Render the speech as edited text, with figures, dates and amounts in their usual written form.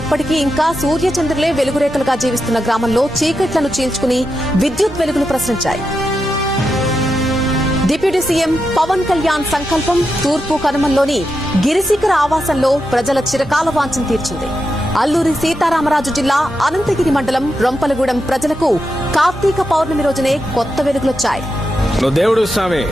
ఇప్పటికీ ఇంకా సూర్యచంద్రులే వెలుగురేఖలుగా జీవిస్తున్న గ్రామంలో చీకట్లను చీల్చుకుని విద్యుత్ వెలుగులు ప్రసరించాయి. డిప్యూటీ సీఎం పవన్ కళ్యాణ్ సంకల్పం తూర్పు కనుమల్లోని గిరిశిఖర ఆవాసంలో ప్రజల చిరకాల వాంఛను తీర్చింది. అల్లూరి సీతారామరాజు జిల్లా అనంతగిరి మండలం రొంపలగూడెం ప్రజలకు కార్తీక పౌర్ణమి రోజునే కొత్త వెలుగులొచ్చాయి. దేవుడు స్వామి